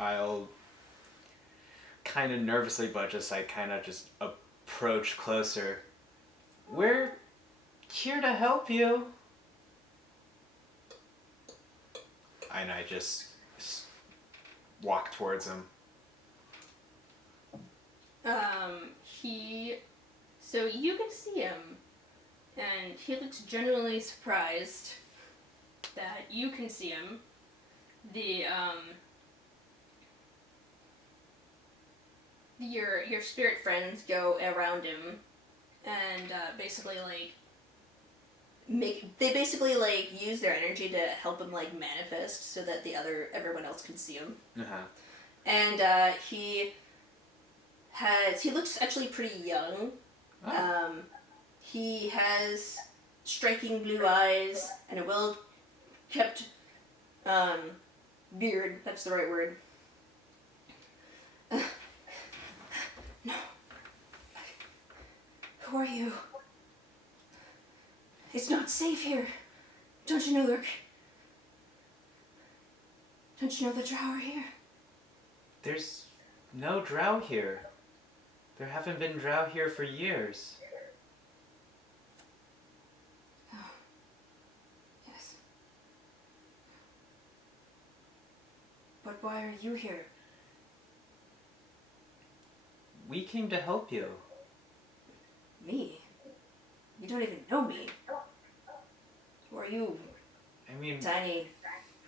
I'll kind of nervously, but just approach closer. We're here to help you. And I just walk towards him. So you can see him, and he looks genuinely surprised that you can see him. Your spirit friends go around him, and basically use their energy to help him manifest so that everyone else can see him. And he looks actually pretty young. Oh. He has striking blue eyes and a well-kept beard. That's the right word. No. Who are you? It's not safe here. Don't you know the drow are here? There's no drow here. There haven't been drow here for years. Oh. Yes. But why are you here? We came to help you. Me? You don't even know me. Who are you? I mean... Tiny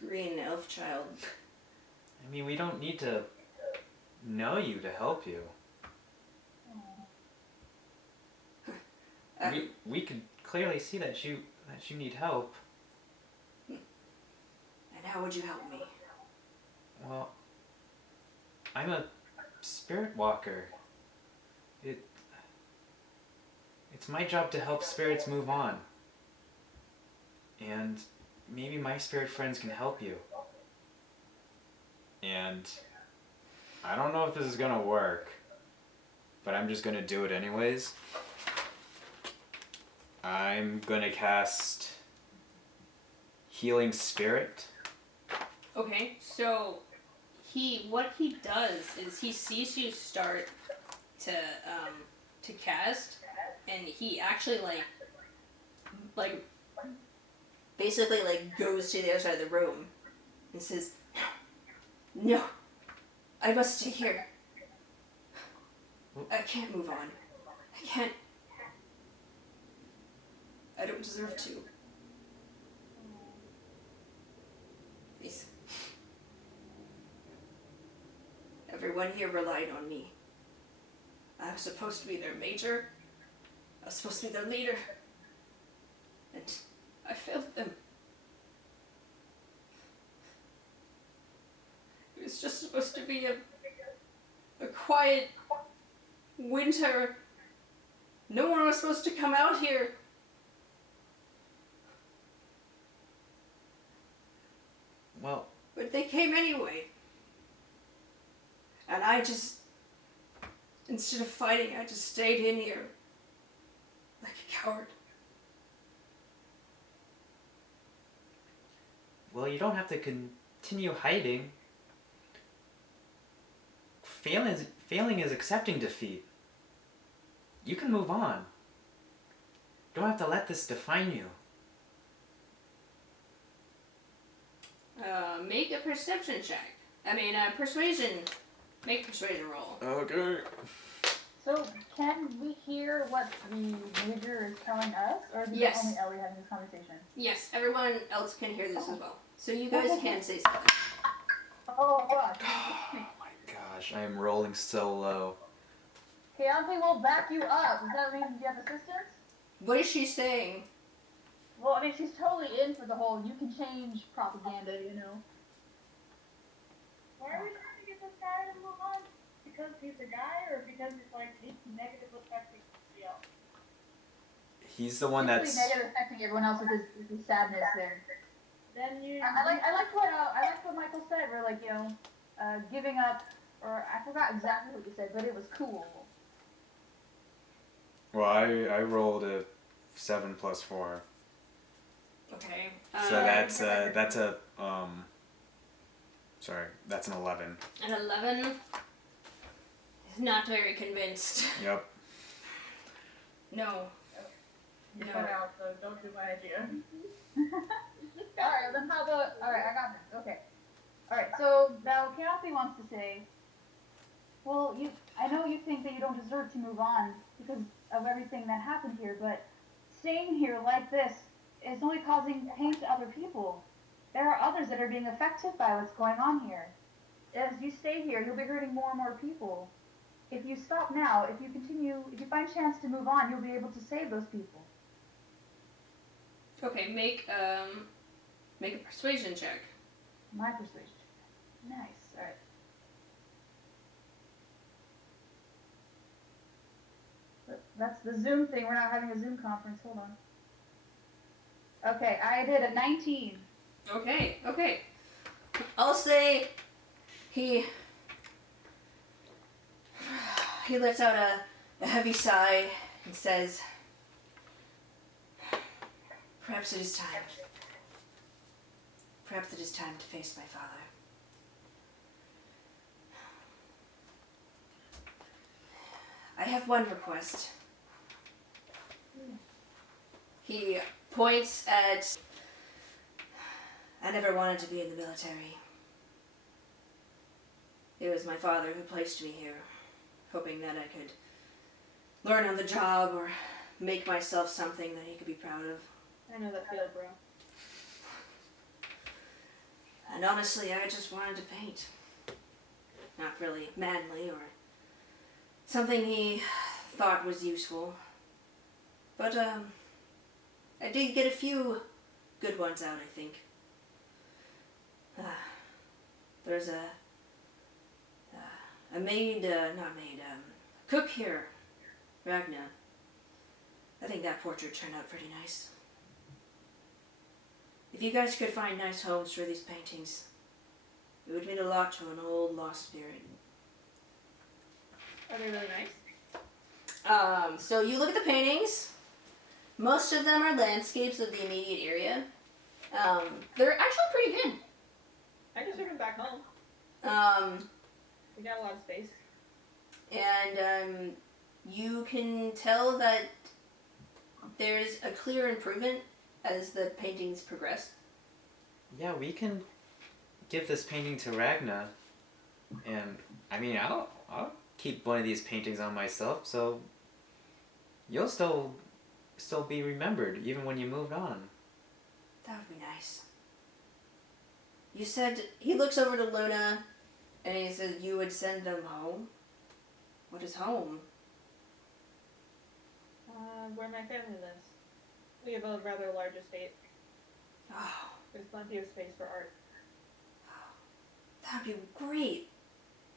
green elf child. I mean, we don't need to know you to help you. We could clearly see that you need help. And how would you help me? Well, I'm a spirit walker. It's my job to help spirits move on. And maybe my spirit friends can help you. And I don't know if this is gonna work, but I'm just gonna do it anyways. I'm gonna cast Healing Spirit. Okay, so what he does is he sees you start to cast, and he actually basically goes to the other side of the room and says, "No, I must stay here. I can't move on. I can't. I don't deserve to. Please. Everyone here relied on me. I was supposed to be their major. I was supposed to be their leader. And I failed them. It was just supposed to be a quiet winter. No one was supposed to come out here. Well... But they came anyway. And I just... Instead of fighting, I just stayed in here. Like a coward. Well, you don't have to continue hiding. Failing is accepting defeat. You can move on. Don't have to let this define you. Make a perception check. Persuasion. Make a persuasion roll. Okay. So, can we hear what the major is telling us, or is Yes. it only Ellie having this conversation? Yes, everyone else can hear this as well. So you guys can say something. Oh, gosh. Oh my gosh, I am rolling so low. Keyanthi will back you up. Does that mean you have assistance? What is she saying? Well, she's totally in for the whole you can change propaganda, you know. Why are we trying to get this guy to move on? Because he's a guy, or because he's negatively affecting somebody else? He's the one that's negative affecting everyone else with his sadness there. Then you. I liked what Michael said. We're giving up, or I forgot exactly what you said, but it was cool. Well, I rolled a 7 + 4. Okay. So that's a Sorry, that's an 11. An 11? Not very convinced. Yep. No. You No. cut out, so don't do my idea. Alright, then how about... Alright, I got this. Okay. Alright, so now Keyanthi wants to say, well, I know you think that you don't deserve to move on because of everything that happened here, but staying here like this is only causing pain to other people. There are others that are being affected by what's going on here. As you stay here, you'll be hurting more and more people. If you stop now, if you find a chance to move on, you'll be able to save those people. Okay, make a persuasion check. My persuasion. Nice. Alright. That's the Zoom thing. We're not having a Zoom conference. Hold on. Okay, I did a 19. Okay. I'll say he lets out a heavy sigh and says, perhaps it is time. Perhaps it is time to face my father. I have one request. He points at... I never wanted to be in the military. It was my father who placed me here, hoping that I could learn on the job or make myself something that he could be proud of. I know that feeling, bro. And honestly, I just wanted to paint. Not really manly or something he thought was useful. But, I did get a few good ones out, I think. There's a cook here, Ragna. I think that portrait turned out pretty nice. If you guys could find nice homes for these paintings, it would mean a lot to an old lost spirit. Are they really nice? So you look at the paintings. Most of them are landscapes of the immediate area. They're actually pretty good. I just took them back home. We got a lot of space. And you can tell that there's a clear improvement as the paintings progress. Yeah, we can give this painting to Ragna, and I mean, I'll keep one of these paintings on myself, so you'll still be remembered even when you moved on. That would be nice. You said, he looks over to Luna and he says you would send them home? What is home? Where my family lives. We have a rather large estate. Oh, There's plenty of space for art. that'd be great.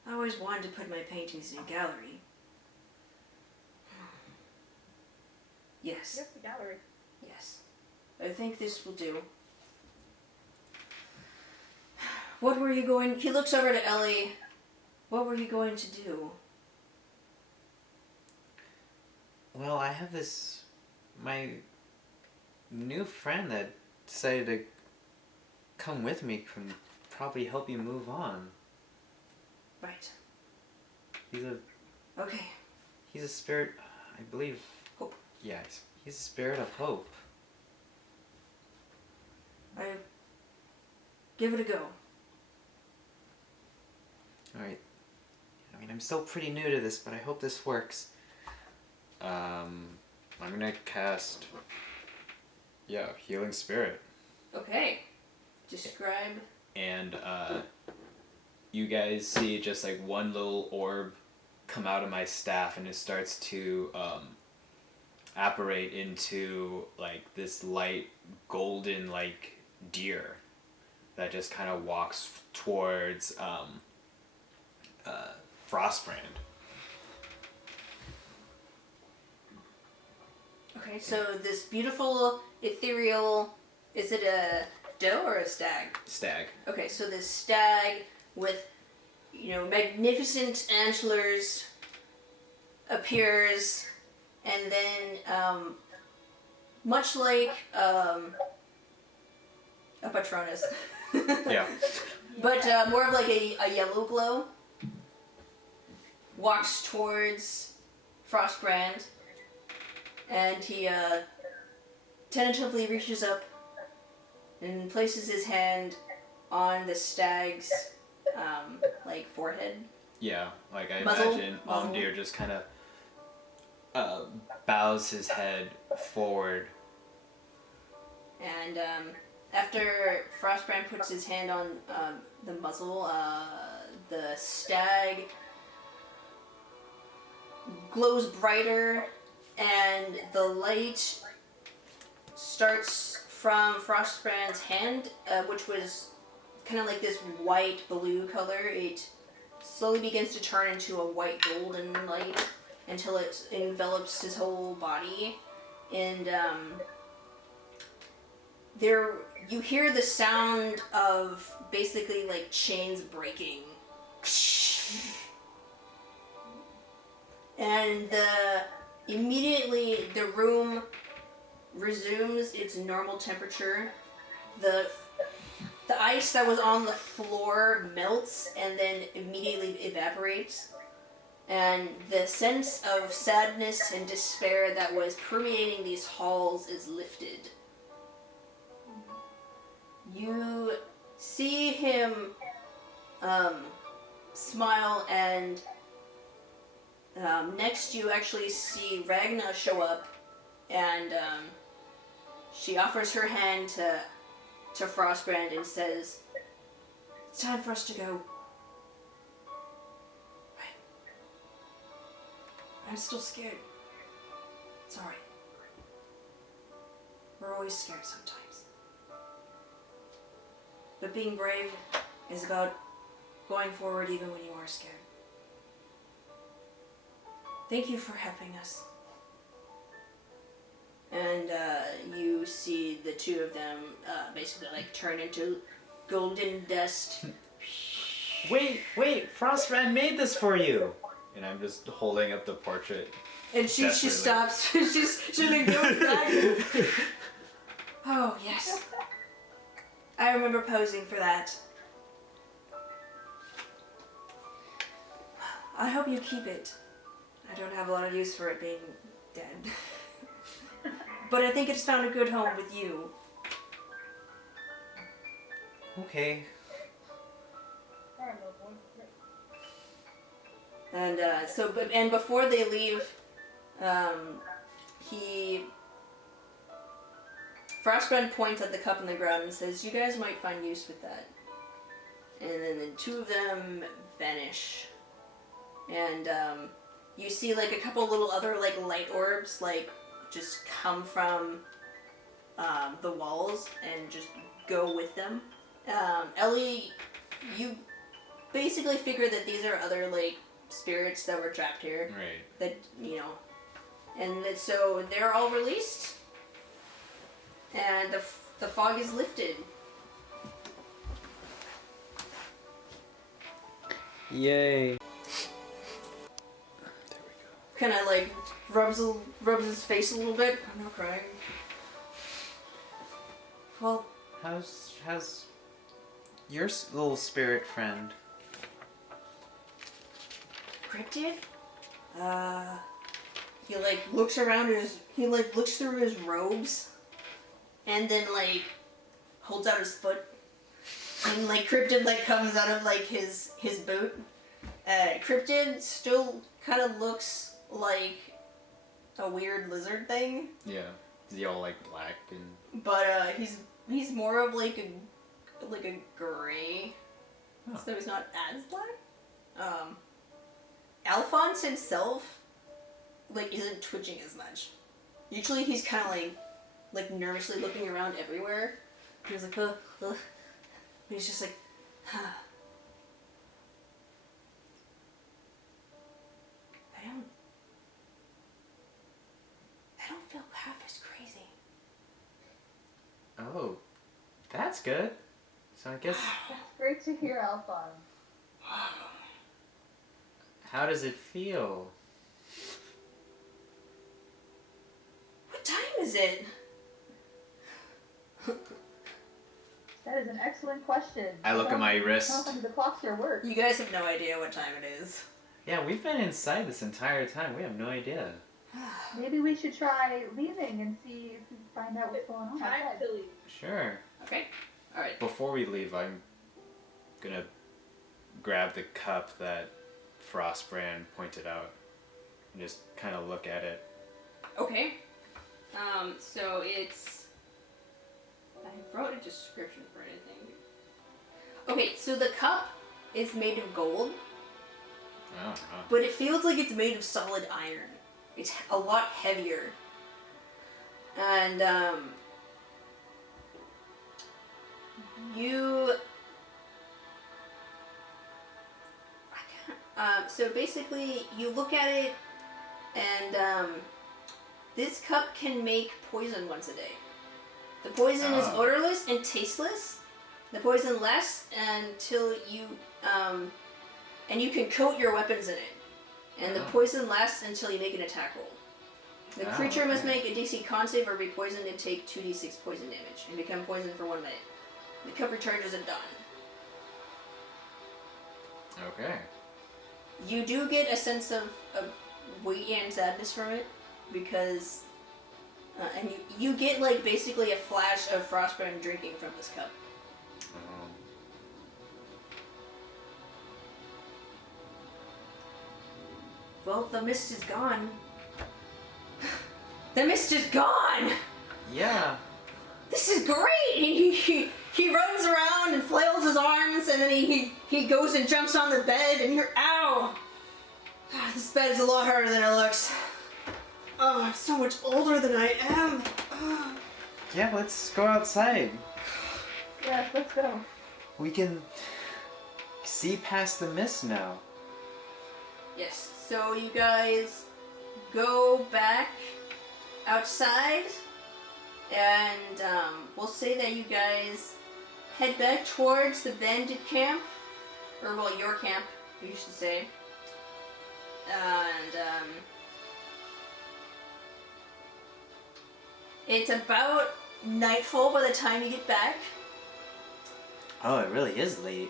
I always wanted to put my paintings in a gallery. Yes. Yes, the gallery. Yes. I think this will do. What were you going... He looks over to Ellie. What were you going to do? Well, I have my new friend that decided to come with me can probably help you move on. Right. He's Okay. a spirit, I believe. Hope. Yeah, he's a spirit of hope. Give it a go. Alright. I mean, I'm still pretty new to this, but I hope this works. I'm gonna cast... Yeah, Healing Spirit. Okay. Describe. And, you guys see just like one little orb come out of my staff, and it starts to, apparate into, like, this light golden, like, deer that just kind of walks towards, Frostbrand. Okay, so this beautiful, ethereal... Is it a doe or a stag? Stag. Okay, so this stag with, magnificent antlers appears, and then, much like, a Patronus. Yeah. but more of like a yellow glow, walks towards Frostbrand, and he tentatively reaches up and places his hand on the stag's like forehead. Yeah, like I Muzzle? imagine Muzzle. Omdir just kind of bows his head forward. And after Frostbrand puts his hand on the muzzle, the stag glows brighter, and the light starts from Frostbrand's hand, which was kind of like this white-blue color. It slowly begins to turn into a white golden light until it envelops his whole body. And there you hear the sound of basically like chains breaking. And immediately the room resumes its normal temperature. The ice that was on the floor melts and then immediately evaporates. And the sense of sadness and despair that was permeating these halls is lifted. You see him smile, and next you actually see Ragna show up, and she offers her hand to Frostbrand and says, "It's time for us to go." Right. I'm still scared. It's alright. We're always scared sometimes. But being brave is about going forward even when you are scared. Thank you for helping us. And you see the two of them basically like turn into golden dust. Wait, Frostbrand made this for you! And I'm just holding up the portrait. And she stops. she's like, goes back. Oh, yes. I remember posing for that. I hope you keep it. I don't have a lot of use for it being dead. But I think it's found a good home with you. Okay. Alright, little boy. And before they leave, Frostbrand points at the cup on the ground and says, "You guys might find use with that." And then the two of them vanish. And you see like a couple little other like light orbs like just come from the walls and just go with them. Ellie, you basically figure that these are other like spirits that were trapped here. Right. That, and so they're all released. And the fog is lifted. Yay. Kind of like rubs his face a little bit. I'm not crying. Well, How's your little spirit friend? cryptid? He like looks around he like looks through his robes, and then like holds out his foot, and like cryptid like comes out of like his boot. Cryptid still kind of looks like a weird lizard thing. Yeah. Is he all like black and... But he's more of like a gray, so he's not as black. Alphonse himself like isn't twitching as much. Usually he's kind of like nervously looking around everywhere. He's like, but he's just like, huh. I don't feel half as crazy. Oh, that's good. So I guess... That's great to hear, Alphonse. How does it feel? What time is it? That is an excellent question. I look at my I don't wrist. think the clock here works. You guys have no idea what time it is. Yeah, we've been inside this entire time. We have no idea. Maybe we should try leaving and see if we can find out what's going on Time outside. to leave. Sure. Okay. Alright. Before we leave, I'm gonna grab the cup that Frostbrand pointed out and just kind of look at it. Okay. So it's... I wrote a description for it, I think. Okay, so the cup is made of gold, Oh, but it feels like it's made of solid iron. It's a lot heavier. And, so basically, you look at it, and, this cup can make poison once a day. The poison is Oh. odorless and tasteless. The poison lasts until you, and you can coat your weapons in it. And the Oh. poison lasts until you make an attack roll. The Oh, creature must okay. make a DC con save or be poisoned and take 2d6 poison damage and become poisoned for 1 minute. The cup recharges at dawn. okay. You do get a sense of weight and sadness from it because, and you get like basically a flash of Frostbrand drinking from this cup. Um, Well, the mist is gone. The mist is gone! yeah. This is great! He runs around and flails his arms, and then he goes and jumps on the bed, and you're ow! Ah, this bed is a lot harder than it looks. Oh, I'm so much older than I am. Oh. Yeah, let's go outside. Yes, let's go. We can see past the mist now. Yes, so you guys go back outside, and we'll say that you guys head back towards the bandit camp, or well, your camp, you should say. And it's about nightfall by the time you get back. Oh, it really is late.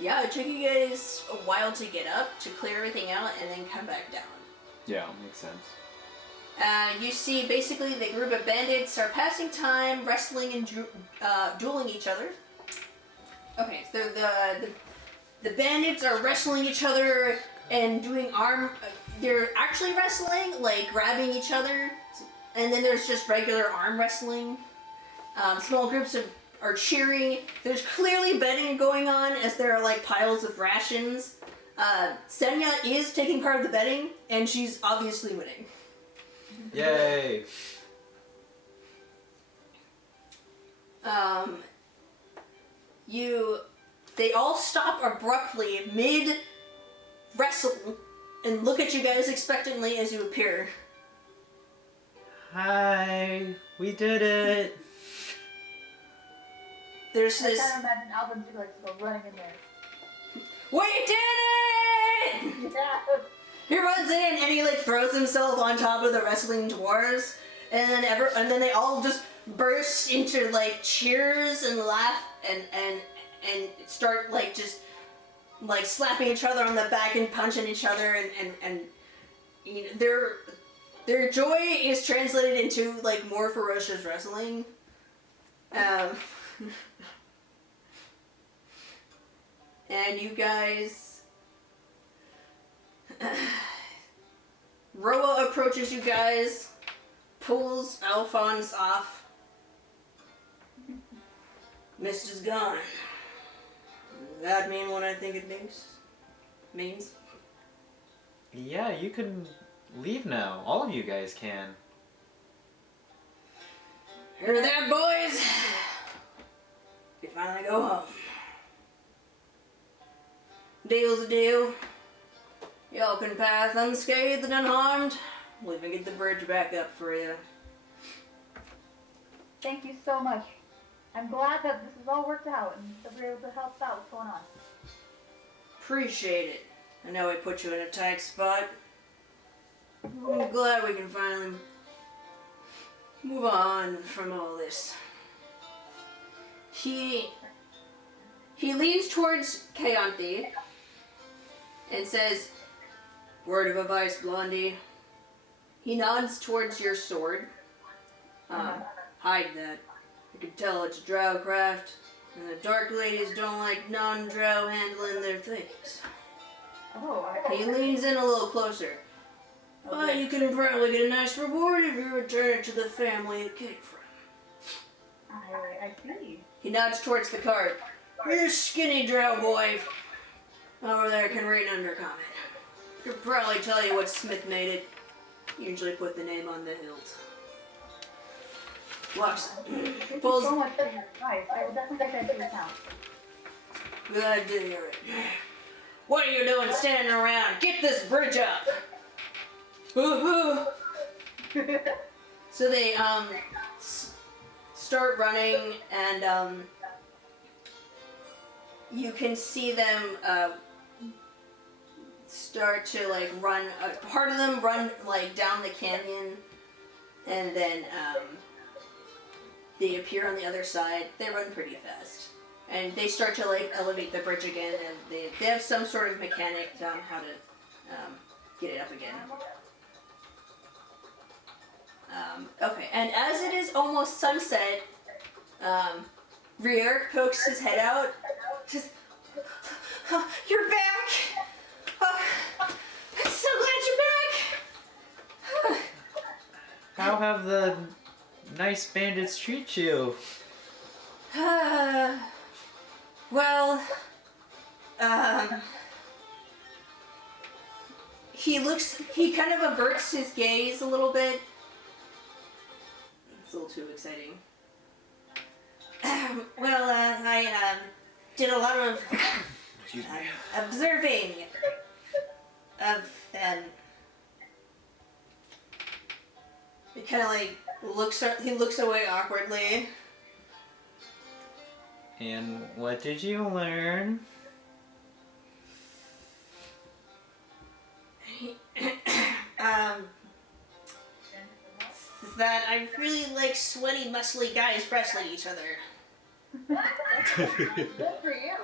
Yeah, it took you guys a while to get up, to clear everything out, and then come back down. Yeah, makes sense. You see, basically, the group of bandits are passing time, wrestling and dueling each other. Okay, so the bandits are wrestling each other and doing they're actually wrestling, like grabbing each other, and then there's just regular arm wrestling. Small groups are cheering. There's clearly betting going on as there are like piles of rations. Senya is taking part of the betting, and she's obviously winning. Yay! They all stop abruptly mid wrestle and look at you guys expectantly as you appear. Hi, we did it. There's I this. kind of imagine Alvin just like to go running in there. We did it! Yeah. He runs in and he like throws himself on top of the wrestling dwarves, and then they all just burst into like cheers and laugh and start like just like slapping each other on the back and punching each other and you know, their joy is translated into like more ferocious wrestling. And you guys, Roa approaches you guys, pulls Alphonse off. Mist is gone. Does that mean what I think it means? Yeah, you can leave now. All of you guys can. Hear that, boys? We finally go home. Deal's a deal. Y'all can pass unscathed and unharmed. We'll even get the bridge back up for you. Thank you so much. I'm glad that this has all worked out and that we're able to help out what's going on. Appreciate it. I know we put you in a tight spot. I'm glad we can finally move on from all this. He leans towards Keyanthi and says, "Word of advice, Blondie." He nods towards your sword. Hide that. You can tell it's a drow craft, and the Dark Ladies don't like non-drow handling their things. Oh, He leans in a little closer. But you can probably get a nice reward if you return it to the family it came from. I see. He nods towards the cart. Your skinny drow boy over there can read undercommon. Could probably tell you what smith made it. Usually put the name on the hilt. Walks. Thank you Pulls. so much for your advice. I will definitely take that into account. Glad to hear it. What are you doing standing around? Get this bridge up! Woohoo! So they start running, and you can see them start to like run. Part of them run like down the canyon, and then they appear on the other side. They run pretty fast. And they start to like elevate the bridge again, and they have some sort of mechanic on how to get it up again. Okay, and as it is almost sunset, Rieric pokes his head out. Says, "Oh, you're back! Oh, I'm so glad you're back!" How have the nice bandits treat you? Well, he kind of averts his gaze a little bit. It's a little too exciting. Well, I did a lot of observing of he kind of like looks away awkwardly. And what did you learn? That I really like sweaty, muscly guys wrestling each other. Good for you.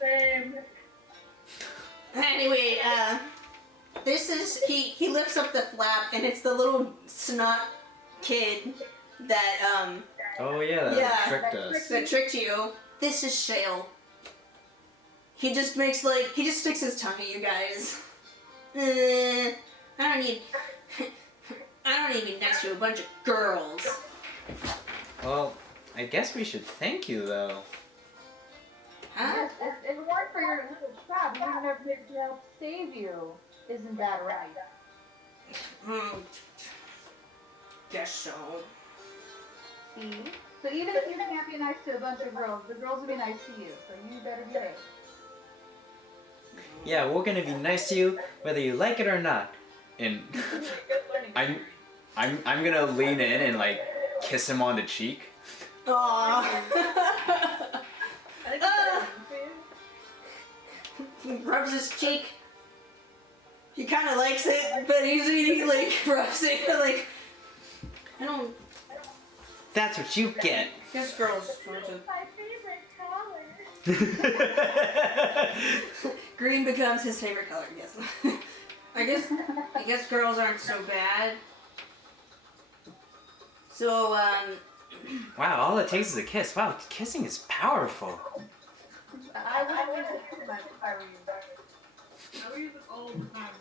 Same. Anyway, this is he lifts up the flap, and it's the little snot kid that Oh yeah, that tricked us. that tricked you. This is Shale. He just sticks his tongue at you guys. I don't need to be next to a bunch of girls. Well, I guess we should thank you though. Huh? If it weren't for your little trap, we would never be able to help save you. Isn't that right? Guess so. See? So even if you can't be nice to a bunch of girls, the girls will be nice to you. So you better behave. Yeah, we're gonna be nice to you whether you like it or not. And I'm gonna lean in and like kiss him on the cheek. Aww. I think He rubs his cheek. He kind of likes it, but he like rubs it like. I don't. That's what you get. Guess girls sort of. my favorite color. Green becomes his favorite color. Yes. I guess girls aren't so bad. So Wow, all it takes is a kiss. Wow, kissing is powerful. I would always do that if I were you. I use it all the time.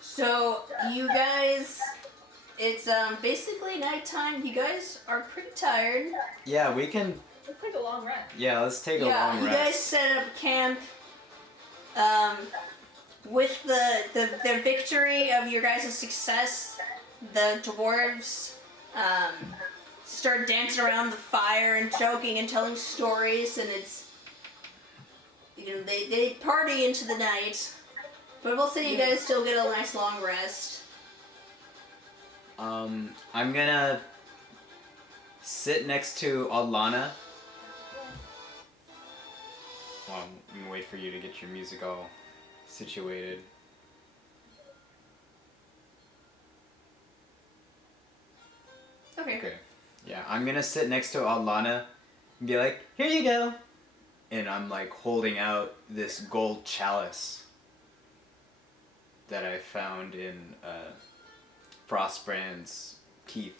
So you guys, it's basically nighttime. You guys are pretty tired. Yeah, we can. Let's take a long rest. Yeah, let's take a long You guys rest. set up camp. With the victory of your guys' success, the dwarves start dancing around the fire and joking and telling stories, and it's they party into the night. But we'll say you guys still get a nice long rest. I'm gonna sit next to Adlanna. Well, I'm gonna wait for you to get your music all situated. Okay. Yeah, I'm gonna sit next to Adlanna and be like, here you go. And I'm like holding out this gold chalice that I found in Frostbrand's keep.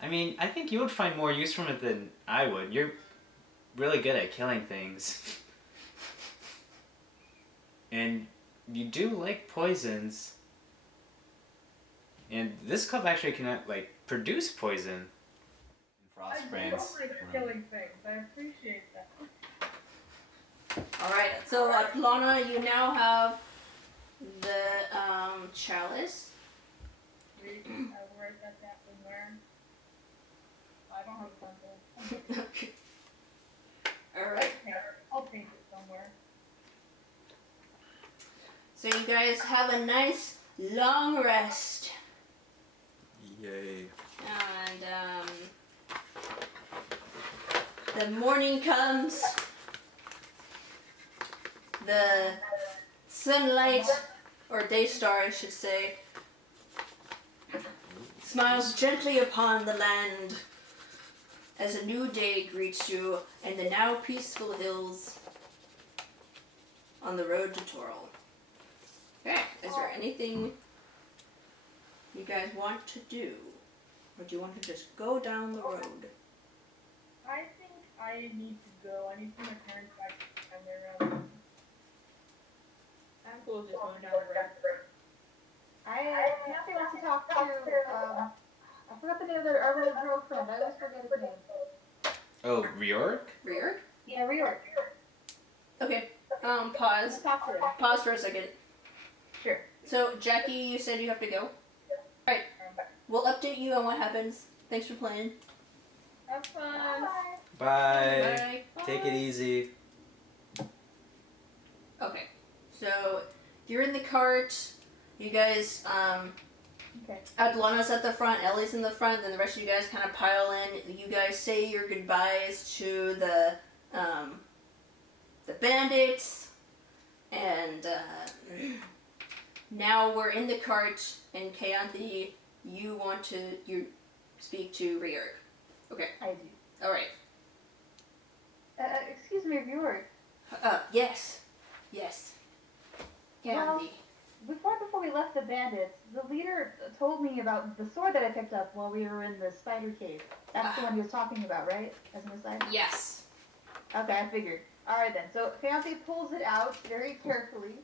I mean, I think you would find more use from it than I would. You're really good at killing things. And you do like poisons. And this cup actually cannot, like, produce poison. I do Frostbrand's. like killing things. I appreciate that. Alright, so Adlanna, you now have the chalice. Sweet. I will write that down somewhere. I don't have a pencil. Okay. Alright. I'll paint it somewhere. So you guys have a nice long rest. Yay. And the morning comes. The sunlight, or day star I should say, smiles gently upon the land as a new day greets you in the now peaceful hills on the road to Toril. Okay, is there anything you guys want to do? Or do you want to just go down the road? I think I need to go. I need to see my parents back and they're around. I'm cool with just going down the road. Keyanthi wants to talk to, I forgot the name of our little girlfriend. I always forget his name. Oh, Reorg? Reorg? Yeah, Reorg. Okay, pause. Let's talk to her. Pause for a second. Sure. So, Jackie, you said you have to go? Alright, we'll update you on what happens. Thanks for playing. Have fun. Bye. Bye. Take it easy. Okay, so you're in the cart. You guys, Okay. Adlanna's at the front, Ellie's in the front, then the rest of you guys kind of pile in. You guys say your goodbyes to the bandits, and now we're in the cart, and Keyanthi, you speak to Reorg. Okay, I do. alright. Excuse me, Reorg. Yes. Keyanthi. Before we left the bandits, the leader told me about the sword that I picked up while we were in the spider cave. That's the one he was talking about, right? As an aside? Yes. Okay, I figured. Alright then, so Keyanthi pulls it out very carefully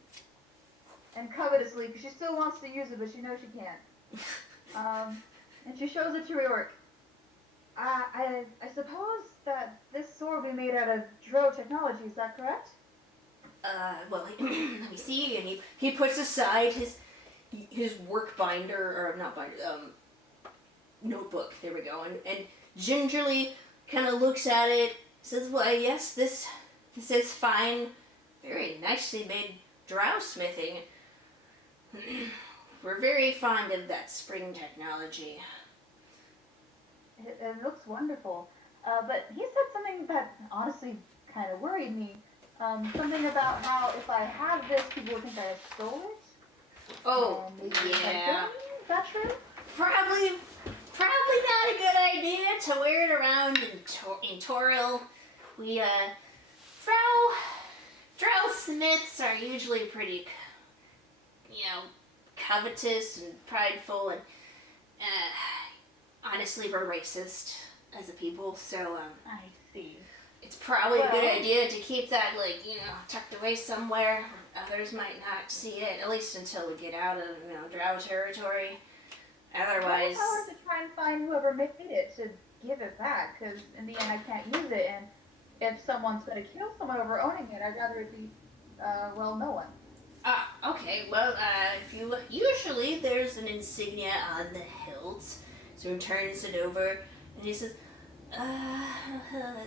and covetously, because she still wants to use it, but she knows she can't. And she shows it to Reorg. I suppose that this sword will be made out of Dro technology, is that correct? Well, let me see, and he puts aside his work binder, or not binder, notebook, there we go, and gingerly kind of looks at it, says, well, yes, this is fine, very nicely made drow smithing. We're very fond of that spring technology. It looks wonderful. But he said something that honestly kind of worried me. Something about how if I have this, people will think I stole it. Oh, Maybe if I yeah. don't. Is that true? Probably not a good idea to wear it around in Toril. We, drow smiths are usually pretty, covetous and prideful, and, honestly, we're racist as a people, so, I see. it's probably a good Well- idea to keep that, tucked away somewhere. Others might not see it, at least until we get out of, drow territory. Otherwise... I was to try and find whoever made it to give it back, because in the end I can't use it, and if someone's going to kill someone over owning it, I'd rather it be, no one. Okay, well, usually there's an insignia on the hilt, so he turns it over, and he says,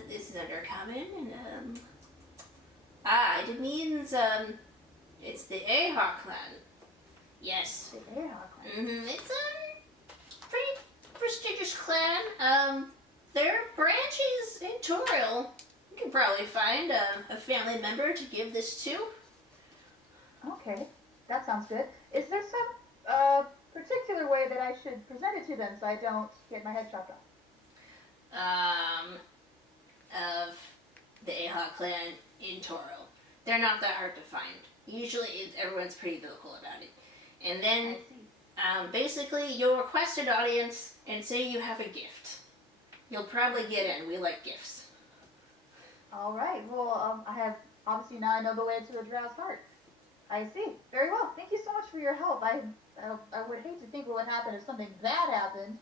this is undercommon, and, it means, it's the Aha clan. Yes. Yeah. It's a pretty prestigious clan. There are branches in Toril. You can probably find a family member to give this to. Okay, that sounds good. Is there some particular way that I should should present it to them so I don't get my head chopped off? Of the Aha clan in Toro. They're not that hard to find. Usually everyone's pretty vocal about it. And then, basically, you'll request an audience and say you have a gift. You'll probably get in. We like gifts. All right. Well, obviously now I know the way to the Drow's heart. I see. Very well. Thank you so much for your help. I would hate to think what would happen if something bad happened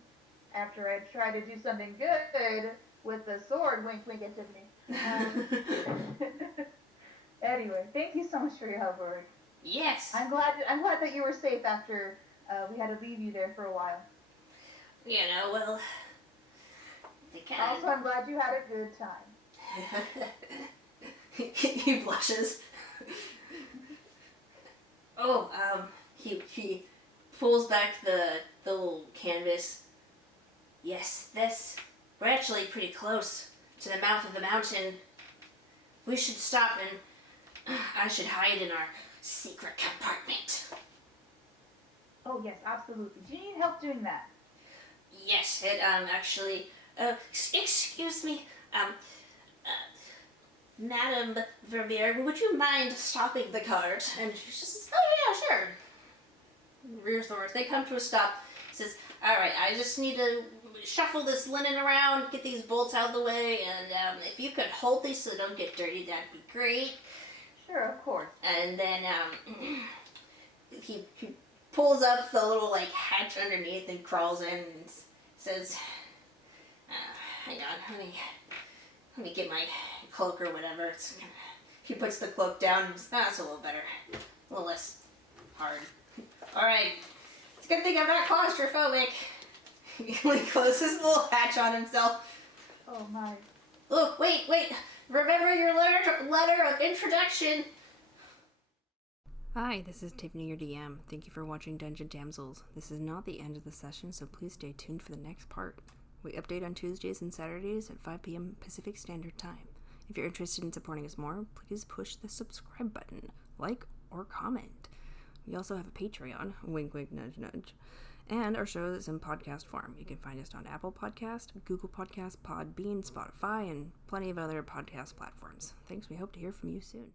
after I tried to do something good with the sword. Wink, wink at Tiffany. Anyway, thank you so much for your help, Rory. Yes. I'm glad that you were safe after we had to leave you there for a while. You know, well, they can. Also, I'm glad you had a good time. He blushes. Oh, he pulls back the little canvas. Yes, we're actually pretty close to the mouth of the mountain. We should stop and I should hide in our secret compartment. Oh yes, absolutely. Do you need help doing that? Yes, it actually. Excuse me, Madam Vermeer, would you mind stopping the cart? And she says, oh yeah, sure. Rear Thorns. They come to a stop. Says, all right, I just need to shuffle this linen around, get these bolts out of the way, and if you could hold these so they don't get dirty, that'd be great. Sure, of course. And then he pulls up the little like hatch underneath and crawls in and says, hang on, let me get my cloak or whatever. He puts the cloak down and says, it's a little better, a little less hard. All right, it's a good thing I'm not claustrophobic. He closes the little hatch on himself. Oh my. Oh, wait. Remember your letter of introduction. Hi, this is Tiffany, your DM. Thank you for watching Dungeon Damsels. This is not the end of the session, so please stay tuned for the next part. We update on Tuesdays and Saturdays at 5 p.m. Pacific Standard Time. If you're interested in supporting us more, please push the subscribe button, like, or comment. We also have a Patreon, wink wink nudge nudge, and our show is in podcast form. You can find us on Apple Podcast, Google Podcast, Podbean, Spotify, and plenty of other podcast platforms. Thanks, we hope to hear from you soon.